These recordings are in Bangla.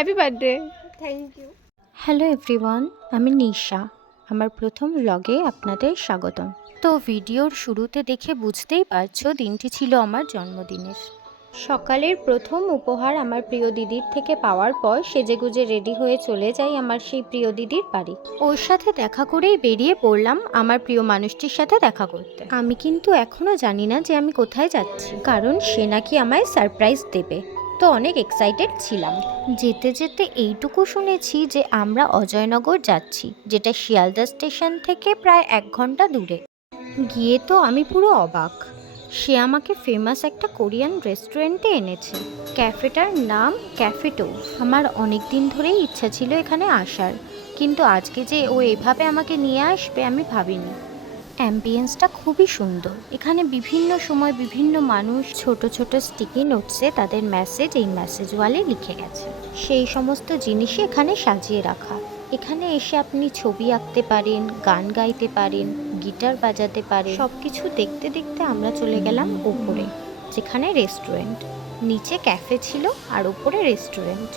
Happy birthday. Thank you. Hello everyone, আমি নিশা। আমার প্রথম ব্লগে আপনাদের স্বাগতম। তো ভিডিওর শুরুতে দেখে বুঝতেই পারছো দিনটি ছিল আমার জন্মদিনের। সকালের প্রথম উপহার আমার প্রিয় দিদির থেকে পাওয়ার পর সেজেগুজে রেডি হয়ে চলে যাই আমার সেই প্রিয় দিদির বাড়ি। ওর সাথে দেখা করেই বেরিয়ে পড়লাম আমার প্রিয় মানুষটির সাথে দেখা করতে। আমি কিন্তু এখনও জানি না যে আমি কোথায় যাচ্ছি, কারণ সে নাকি আমায় সারপ্রাইজ দেবে। তো অনেক এক্সাইটেড ছিলাম। যেতে যেতে এইটুকু শুনেছি যে আমরা অজয়নগর যাচ্ছি, যেটা শিয়ালদা স্টেশন থেকে প্রায় 1 ঘন্টা দূরে। গিয়ে তো আমি পুরো অবাক। সে আমাকে ফেমাস একটা কোরিয়ান রেস্টুরেন্টে এনেছে। ক্যাফেটার নাম ক্যাফেটো। আমার অনেক দিন ধরেই ইচ্ছা ছিল এখানে আসার, কিন্তু আজকে যে ও এভাবে আমাকে নিয়ে আসবে আমি ভাবিনি। অ্যাম্বিয়েন্সটা খুবই সুন্দর। এখানে বিভিন্ন সময় বিভিন্ন মানুষ ছোট ছোট স্টিকি নোটসে তাদের মেসেজ এই মেসেজ ওয়ালে লিখে গেছে। সেই সমস্ত জিনিসই এখানে সাজিয়ে রাখা। এখানে এসে আপনি ছবি আঁকতে পারেন, গান গাইতে পারেন, গিটার বাজাতে পারেন। সব কিছু দেখতে দেখতে আমরা চলে গেলাম উপরে, যেখানে রেস্টুরেন্ট। নিচে ক্যাফে ছিল আর উপরে রেস্টুরেন্ট।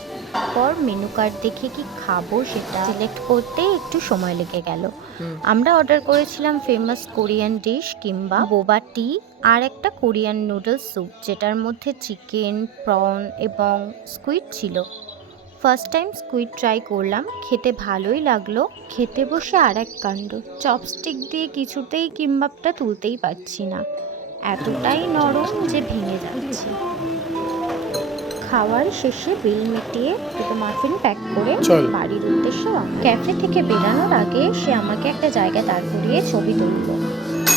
পর মেনু কার্ড দেখে কি খাবো সেটা সিলেক্ট করতেই একটু সময় লেগে গেল। আমরা অর্ডার করেছিলাম ফেমাস কোরিয়ান ডিশ কিংবা বোবা টি আর একটা কোরিয়ান নুডলস স্যুপ, যেটার মধ্যে চিকেন, প্রন এবং স্কুইড ছিল। ফার্স্ট টাইম স্কুইড ট্রাই করলাম, খেতে ভালোই লাগলো। খেতে বসে আর এক কাণ্ড, চপস্টিক দিয়ে কিছুতেই কিম্বাবটা তুলতেই পারছি না, এতটাই নরম যে ভেঙে যাচ্ছে। খাওয়ার শেষে বিল মিটিয়ে দুটো মাফিন প্যাক করে বাড়ির উদ্দেশ্যে ক্যাফে থেকে বেরানোর আগে সে আমাকে একটা জায়গায় দাঁড় করিয়ে ছবি তুলল।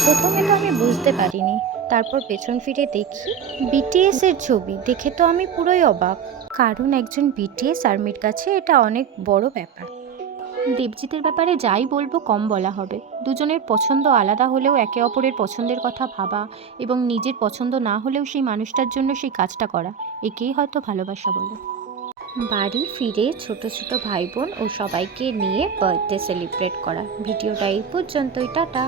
প্রথমে তো আমি বুঝতে পারিনি, তারপর পেছন ফিরে দেখি বিটিএস এর ছবি। দেখে তো আমি পুরোই অবাক, কারণ একজন বিটিএস আর্মির কাছে এটা অনেক বড় ব্যাপার। দেবজিতের ব্যাপারে যাই বলবো কম বলা হবে। দুজনের পছন্দ আলাদা হলেও একে অপরের পছন্দের কথা ভাবা এবং নিজের পছন্দ না হলেও সেই মানুষটার জন্য সেই কাজটা করা, একেই হয়তো ভালোবাসা বলে। বাড়ি ফিরে ছোট ছোট ভাই বোন ও সবাইকে নিয়ে বার্থডে সেলিব্রেট করা। ভিডিওটা এই পর্যন্তই, টাটা।